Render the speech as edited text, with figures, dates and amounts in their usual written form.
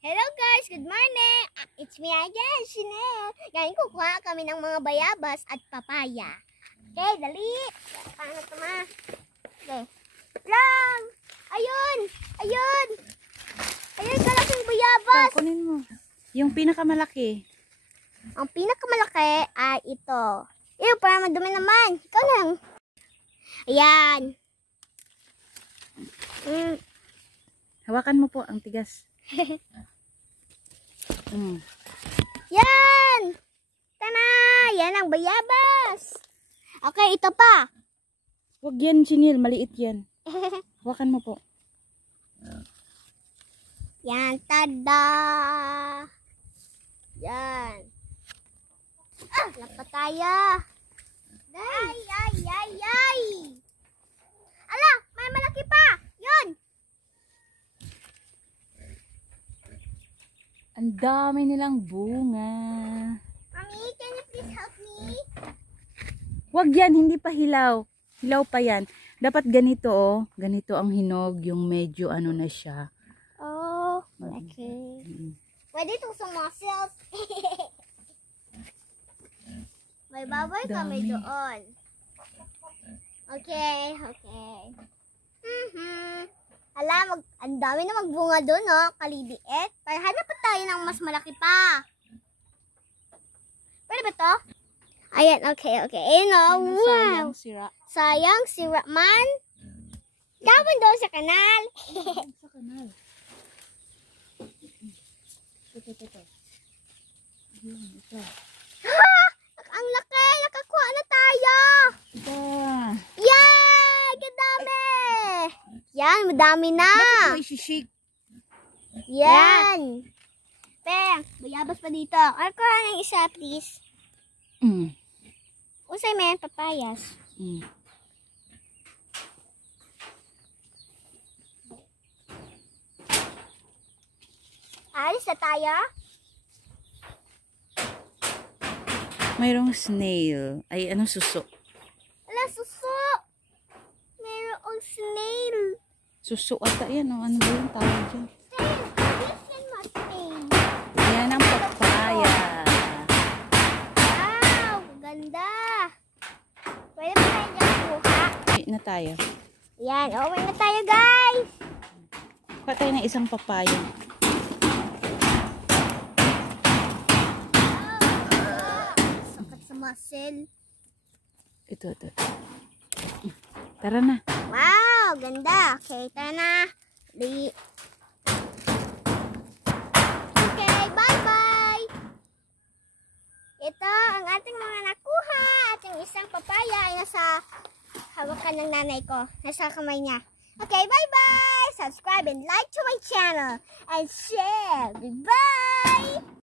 Hello guys, good morning! It's me again, Chanel. Ngayon kukuha kami ng mga bayabas at papaya. Okay, dali! Paano ito ma? Okay. Lang! Ayun! Ayun! Ayun, kalaking bayabas! Kunin mo. Yung pinakamalaki. Ang pinakamalaki ay ito. Ew, para madumi naman. Ikaw lang. Ayan. Hawakan mo po ang tigas. Yan! Tana! Yan ang bayabas! Okay, ito pa. Huwag yan, Chinil. Maliit yan. Hawakan mo po. Yan, tada! Yan. Lapat tayo. Ay, ay, ay, ay! Ala, may malaki pa! Yun! Ang dami nilang bunga. Mommy, can you please help me? Huwag yan, hindi pa hilaw. Hilaw pa yan. Dapat ganito, oh. Ganito ang hinog, yung medyo ano na siya. Oh, okay. Pwede itong sa muscles. May baboy kami Dami. doon. Okay, okay. Alam, ang dami na magbunga doon, oh. Kaliliit. Pero hanap pa tayo ng mas malaki pa. Pwede ba to? Ayan, okay, okay. Ayun, oh. Wow. Sayang sira. Sayang, sira man. Dapat doon sa kanal. Sa kanal. Ito. Ito. Ha! Ang laki! Nakakuha na tayo! Ito. Yay! Kadami! Yan, madami na! Bakit mo isi-shake? Yan! Peng, bayabas pa dito. Kuha ng isa, please. Usay mo yan, papayas. Alis na tayo? Mayroong snail. Ay, ano suso? Ala, suso! Mayroong snail. Suso ata yan, oh. Ano ba yung tawag dyan? Snail! Listen mo, snail. Ayan ang papaya. Wow! Ganda! Pwede pa tayo dyan kuha. Eat na tayo. Yan, okay na tayo, guys! Kuha tayo ng isang papaya. Sakat sa muscle. Ito. Tara na. Wow! Ganda! Okay, tara na. Okay, bye-bye! Ito ang ating mga nakuha. Ating isang papaya ay nasa hawakan ng nanay ko. Nasa kamay niya. Okay, bye-bye! Subscribe and like to my channel. And share. Goodbye!